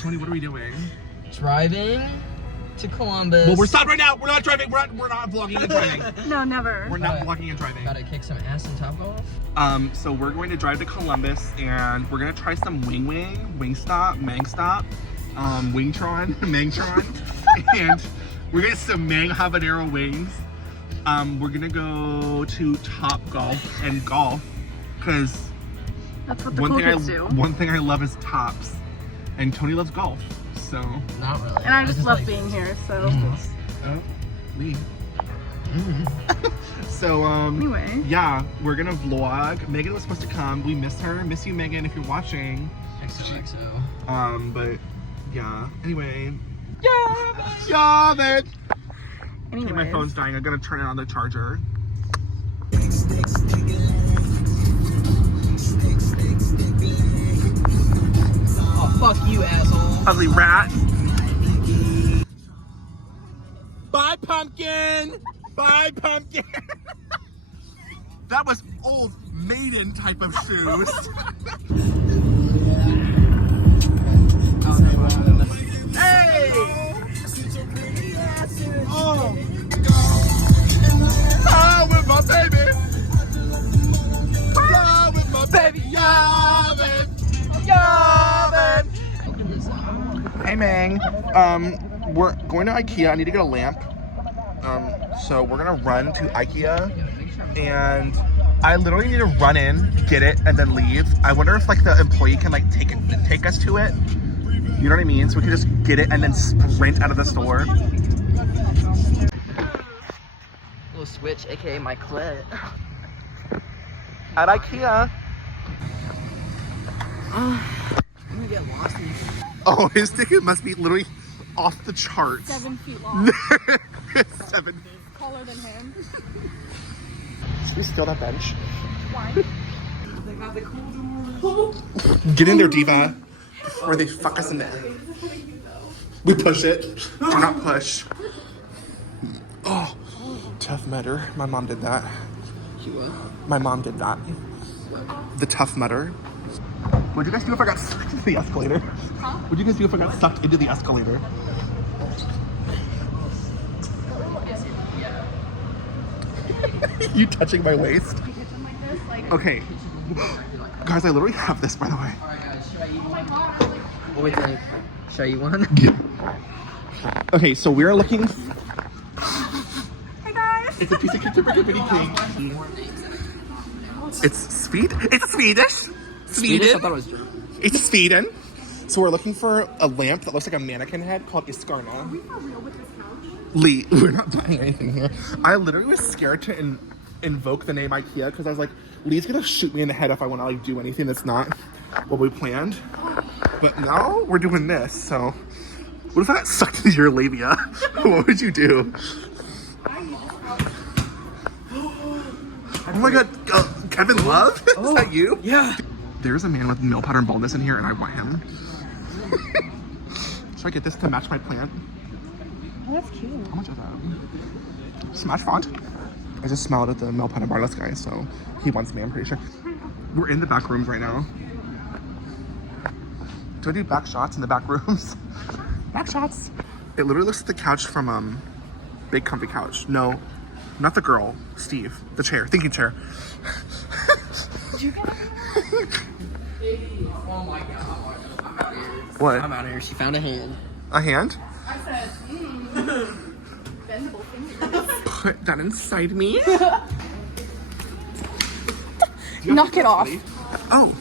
Tony, what are we doing? Driving to Columbus. Well, we're stopped right now. We're not driving. We're not vlogging and driving. No, never. We're not vlogging and driving. Gotta kick some ass in Topgolf. So we're going to drive to Columbus and we're gonna try some Wingstop, Mangstop, Wingtron, Mangtron, and we're gonna get some Mang habanero wings. We're gonna go to Topgolf and golf because that's what the cool kids do. One thing I love is tops, and Tony loves golf, so. Not really. And I just love like being here, so. Oh, Lee. So anyway, yeah, we're gonna vlog. Megan was supposed to come. We miss her. Miss you, Megan, if you're watching. XOXO. But yeah. Anyway. yeah, man. Anyways. Okay, my phone's dying. I'm gonna turn it on the charger. Oh, fuck you, asshole. Ugly rat. Bye, pumpkin. Bye, pumpkin. That was old maiden type of shoes. Hey! Oh! Oh, with my baby! Yeah, with my baby! Yeah, babe! Yeah, babe! Hey, Mang. We're going to IKEA. I need to get a lamp. So we're gonna run to IKEA, and I literally need to run in, get it, and then leave. I wonder if like the employee can like take us to it. You know what I mean? So we can just get it and then sprint out of the store. Little switch, aka my clit. At IKEA. I'm gonna get lost in here. Oh, his ticket must be literally off the charts. 7 feet long. 7 feet. Taller than him. Should we steal that bench? Why? They got the cool door. Get in there, diva. Or they fuck us in there. We push it. Do not push. Oh, Tough Mudder. My mom did that. My mom did that. The Tough Mudder. What'd you guys do if I got sucked into the escalator? Huh? What'd you guys do if I got sucked into the escalator? You touching my waist? Okay. Guys, I literally have this, by the way. Alright, guys, should I eat one? What do we think? Should I eat one? Yeah. Okay, so we're looking. Hey guys! It's a piece of kitty cake. It's Swede? It's Swedish. Swedish? I thought it was German. It's Sweden. So we're looking for a lamp that looks like a mannequin head called Iskarna. Are we for real with this couch? Lee, we're not buying anything here. I literally was scared to invoke the name IKEA because I was like, Lee's gonna shoot me in the head if I want to like do anything that's not what we planned. But now we're doing this. So, what if I got sucked into your labia? What would you do? Oh my God, Kevin Love? Is that you? Yeah. There's a man with male pattern baldness in here, and I want him. Should I get this to match my plant? Oh, that's cute. How much is that? Smash font. I just smiled at the male pattern baldness guy, so he wants me, I'm pretty sure. We're in the back rooms right now. Do I do back shots in the back rooms? Back shots. It literally looks like the couch from Big Comfy Couch. No, not the girl. Steve. The chair. Thinking chair. Did you get Oh my God. I'm out of here. What? I'm out of here. She found a hand. A hand? I said, bendable fingers. Put that inside me. Knock it off. Oh.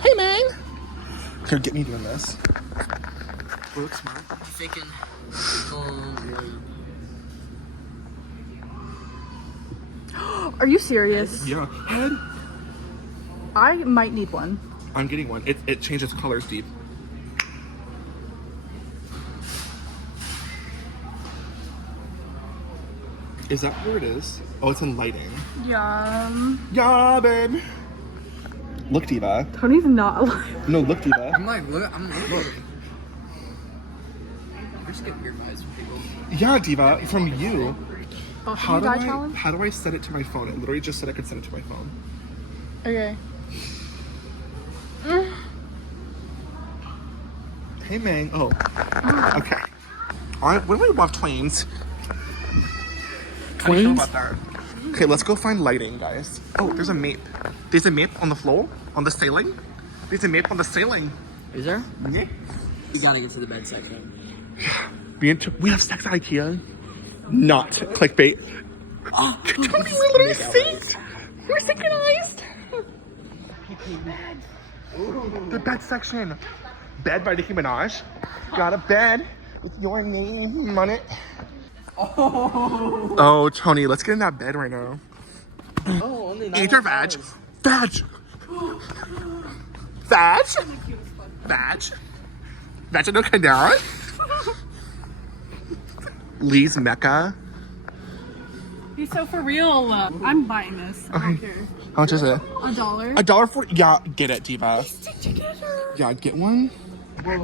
Hey, man. Here, get me doing this. We look smart. Faking. Are you serious? Yeah. Head. I might need one. I'm getting one. It changes colors deep. Is that where it is? Oh, it's in lighting. Yum. Yeah, babe. Look, Diva. Tony's not alive. No, look, Diva. I'm like, look. I just get weird vibes from people. Yeah, Diva, from you. How do die I challenge? how do I set it to my phone? It literally just said I could set it to my phone. Okay. Hey, Mang. Oh. Okay. Alright, when we love twins. How do you feel about that? Okay, let's go find lighting, guys. Oh, there's a map. There's a map on the floor? On the ceiling? There's a map on the ceiling. Is there? Yeah. You gotta go to the bed section. We have sex at IKEA. Not clickbait. Oh, Tony, we literally synced. We're synchronized. The bed section. Bed by Nicki Minaj. Got a bed with your name on it. Oh, Tony, let's get in that bed right now. Oh, only Eat your vag. Vag. Vag. Vag. Vaginal canal. Lee's Mecca. He's so for real. I'm buying this. I don't care. How much is it? $1. $1.40. Yeah, get it, Diva. Stick together. Yeah, get one.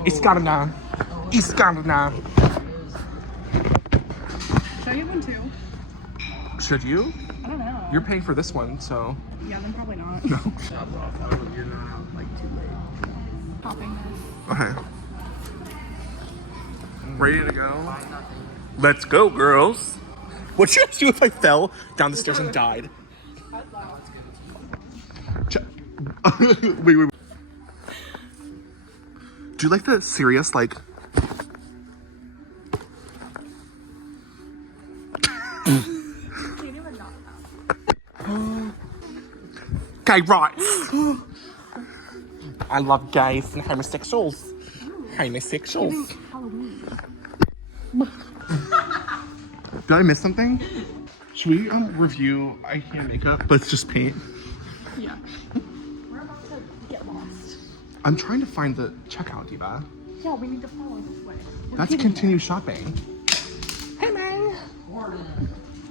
It's gotta na. It's gotta na. Should I get one too? Should you? I don't know. You're paying for this one, so. Yeah, then probably not. No. You're not like too late. Popping this. Okay. Ready to go? Let's go, girls. What'd you guys do if I fell down the stairs and died? Wait. Do you like the serious, like... Gay rights. I love gays and homosexuals. Homosexuals. Did I miss something? Should we review IKEA makeup, but it's just paint? Yeah. We're about to get lost. I'm trying to find the checkout, Diva. Yeah, we need to follow this way. That's continue shopping. Hey, May.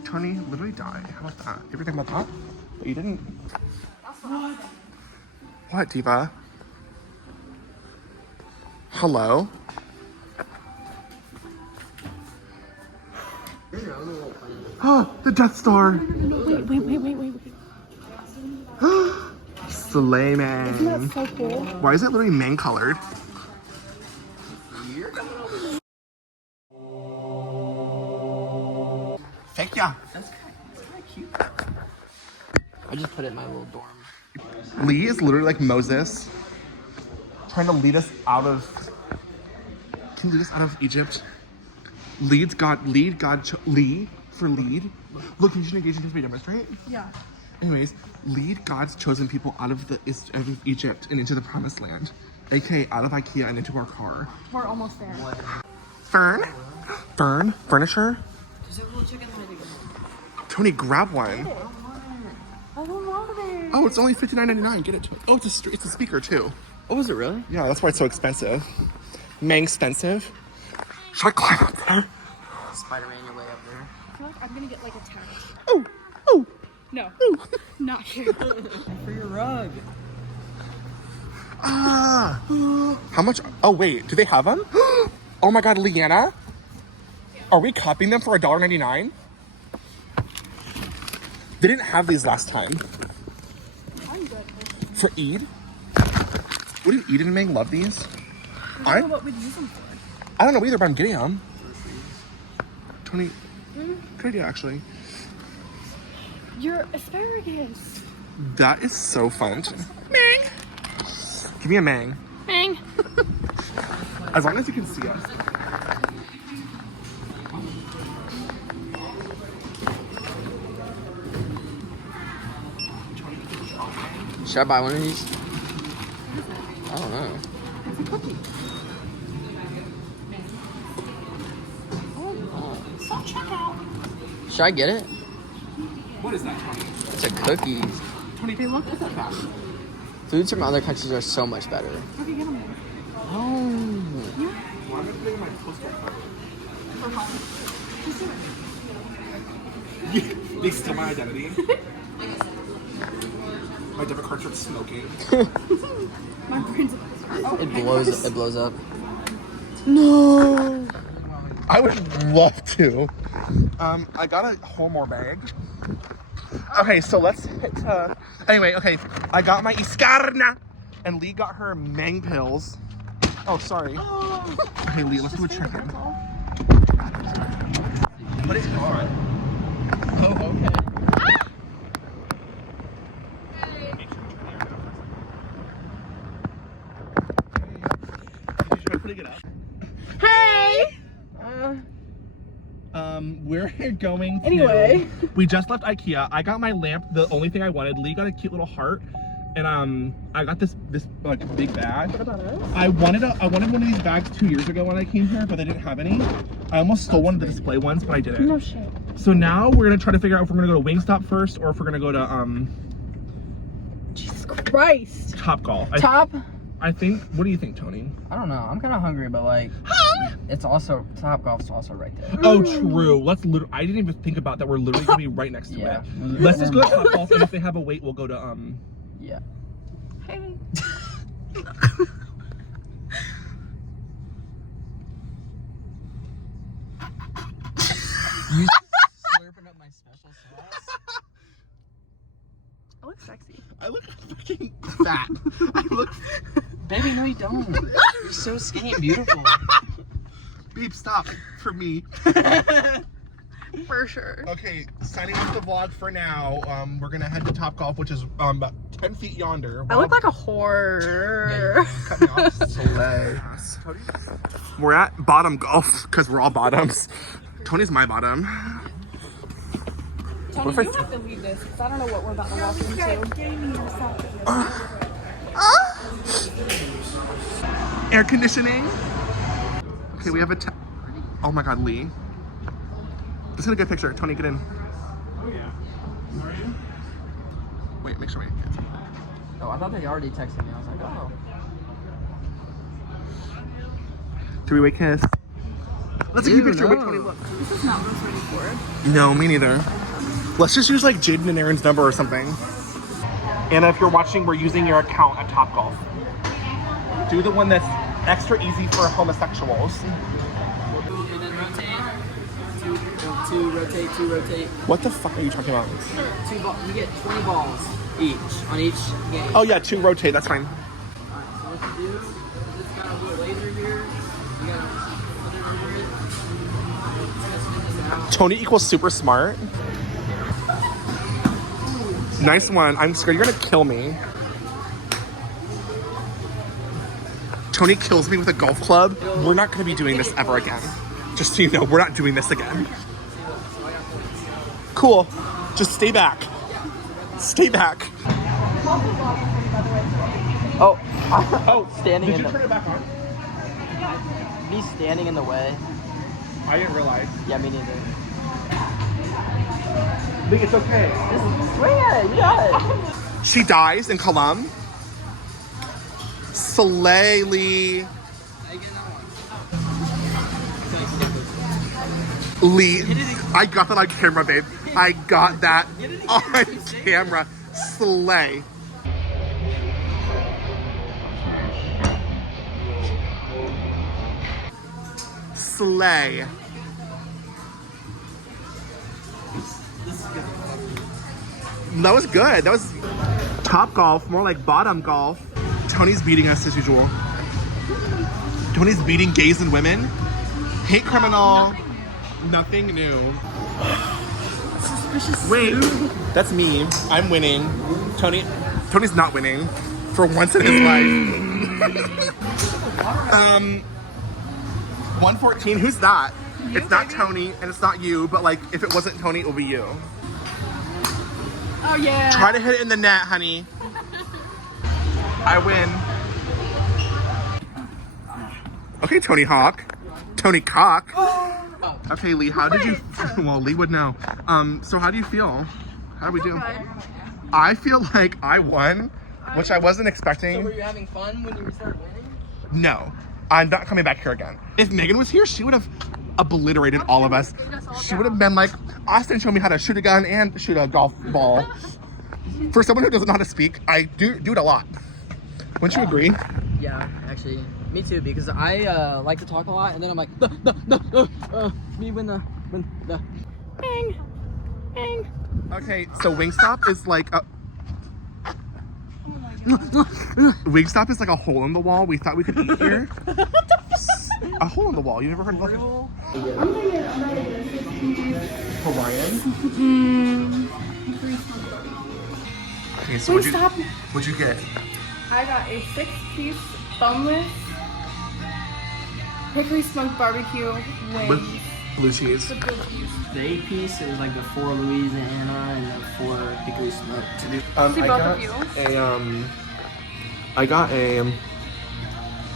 Tony literally died. How about that? You ever think about that? But you didn't. What, Diva? Hello? Oh, the Death Star. Wait. Slay, man. Isn't that so cool? Why is it literally man colored? Thank ya. That's kind of cute. I just put it in my little dorm. Lee is literally like Moses, trying to lead us out of. Can you lead us out of Egypt? Lee for lead. Look, you should engage in history, demonstrate. Yeah. Anyways, lead God's chosen people out of Egypt and into the promised land, aka out of IKEA and into our car. We're almost there. Fern, furniture. There's a little chicken leg. Tony, grab one. I don't want it. Oh, it's only $59.99. Get it. Oh, it's a speaker too. Oh, is it really? Yeah, that's why it's so expensive. Mang expensive. Should I climb up there? Spider-Man, your way up there. I feel like I'm gonna get like attacked. Oh. No. Not here. For your rug. Ah. How much? Oh, wait. Do they have them? Oh my God, Leanna. Are we copying them for $1.99? They didn't have these last time. I'm good. For Eid? Wouldn't Eid and Mang love these? I don't know what we'd use them for. I don't know either, but I'm getting them. Tony, good idea, actually. Your asparagus. That is so fun. Mang! Give me a Mang. Mang. As long as you can see us. Should I buy one of these? I don't know. It's a cookie. So check out. Should I get it? What is that, Tony? It's a cookie. Tony, they look at that. Foods from other countries are so much better. Okay, get them there. Oh. Why am I putting my poster card? For fun. Just do it. They steal my identity. My debit card starts smoking. My brain's It blows up. No! I would love to. I got a whole more bag. Okay, so let's hit anyway, okay. I got my Iscarna, and Lee got her Mang pills. Oh, sorry. Okay, Lee, let's do a check-in. What is going on? Oh, okay. Putting it up. Hey! We're going to... Anyway. We just left IKEA. I got my lamp, the only thing I wanted. Lee got a cute little heart. And I got this like big bag. What about us? I wanted one of these bags 2 years ago when I came here, but they didn't have any. I almost stole one of the display ones, but I didn't. No shit. So now we're gonna try to figure out if we're gonna go to Wingstop first or if we're gonna go to Jesus Christ. Topgolf. I think. What do you think, Tony? I don't know. I'm kind of hungry, but like, it's also Topgolf's also right there. Oh, true. I didn't even think about that. We're literally gonna be right next to Yeah. it. Let's just go to Topgolf, and if they have a wait, we'll go to Yeah. Hey. You slurping up my special sauce? I look sexy. I look fucking fat. I look. Baby, no, you don't. You're so skinny and beautiful. Babe, stop. For me. For sure. Okay, signing off the vlog for now. We're gonna head to Topgolf, which is about 10 feet yonder. I look like a whore. Cut me off. Soleil. We're at Bottom Golf because we're all bottoms. Tony's my bottom. Tony, you have to lead this because I don't know what we're about to walk into. Air conditioning. Okay, we have a. Oh my God, Lee. This is a good picture. Tony, get in. Oh yeah. How are you? Wait, make sure we. Oh, I thought they already texted me. I was like, oh. 3-way kiss. Let's take a Ew, picture. no. Wait, Tony, look. This is not what I was ready for. No, me neither. Let's just use like Jaden and Aaron's number or something. And if you're watching, we're using your account at Topgolf. Do the one that's extra easy for homosexuals. And then rotate. Two rotate. What the fuck are you talking about? You get 20 balls each on each game. Oh yeah, 2 rotate, that's fine. Alright, so what you do is it's got a little laser here. You gotta put it under it. Spin this out. Tony equals super smart. Nice one. I'm scared you're gonna kill me. Tony kills me with a golf club. We're not gonna be doing this ever again. Just so you know, we're not doing this again. Cool. Just stay back. Stay back. Oh, Oh, standing did in you the turn it back on? me standing in the way. I didn't realize. Yeah, me neither. Lee, it's okay. Swing it, you got it. She dies in Colum. Slay Lee. Lee, I got that on camera, babe. I got that on camera. Slay. Slay. That was good. That was Topgolf, more like bottom golf. Tony's beating us as usual. Tony's beating gays and women. Hate criminal. Nothing new. Suspicious. Wait, that's me. I'm winning. Tony's not winning. For once in his life. 114, who's that? It's not Tony and it's not you, but like if it wasn't Tony, it will be you. Oh yeah. Try to hit it in the net, honey. I win. Okay, Tony Hawk. Tony Cock. Okay, Lee, how did you... Well, Lee would know. So how do you feel? How do we do? I feel like I won, which I wasn't So expecting. were you having fun when you started winning? No, I'm not coming back here again. If Megan was here, she would have obliterated all of us. She would have been like, Austin showed me how to shoot a gun and shoot a golf ball. For someone who doesn't know how to speak, I do it a lot. Wouldn't you agree? Yeah, actually, Me too, because I like to talk a lot, and then I'm like, me when the. Bang. Bang. Okay, so Wingstop is like a Wingstop is like a hole in the wall. We thought we could eat here. A hole in the wall. You never heard of that? Hawaiian? Okay, so what'd you get? I got a 6-piece boneless hickory smoked barbecue wings. With blue cheese. With blue cheese. The 8-piece, it was like the 4 Louisiana and the 4 hickory smoked. See both of you. I got a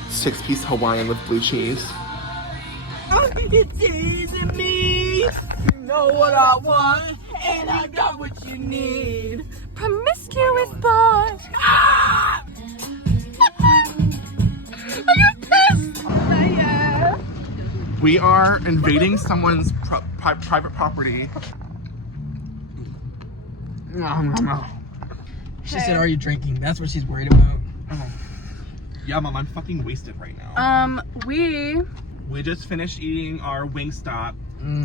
6-piece Hawaiian with blue cheese. It's easy me. You know what I want, and I got what you need. Promiscuous boy. We are invading someone's private property. She said, "Are you drinking?" That's what she's worried about. Oh. Yeah, Mom, I'm fucking wasted right now. We just finished eating our Wingstop.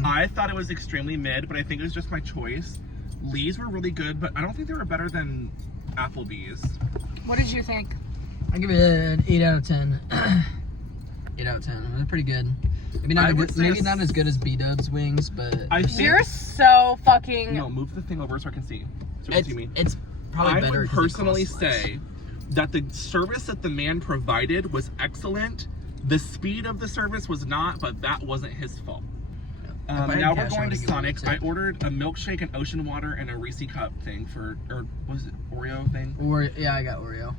I thought it was extremely mid, but I think it was just my choice. Lee's were really good, but I don't think they were better than Applebee's. What did you think? I give it an 8 out of 10. 8 out of 10. They're pretty good. Maybe not as good as B-Dub's wings, but You're so fucking. No, move the thing over so I can see. So you can see me. It's probably better. I would personally say that the service that the man provided was excellent. The speed of the service was not, but that wasn't his fault. Now we're going to Sonic. I ordered a milkshake, an ocean water, and a Reese cup thing for, or was it Oreo thing? Yeah, I got Oreo.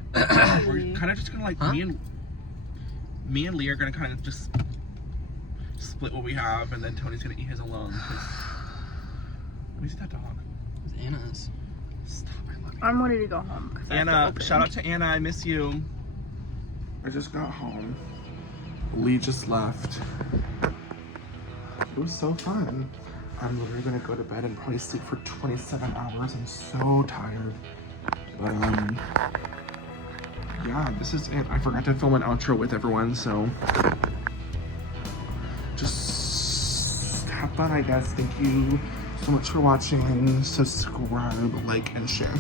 We're kind of just gonna like me and Lee are gonna kind of just split what we have, and then Tony's gonna eat his alone. Let me see that dog. It's Anna's. Stop! I love you. I'm ready to go home. Anna, shout out to Anna. I miss you. I just got home. Lee just left. It was so fun. I'm literally gonna go to bed and probably sleep for 27 hours. I'm so tired. But yeah, this is it. I forgot to film an outro with everyone, so just have fun, I guess. Thank you so much for watching. Subscribe, like, and share.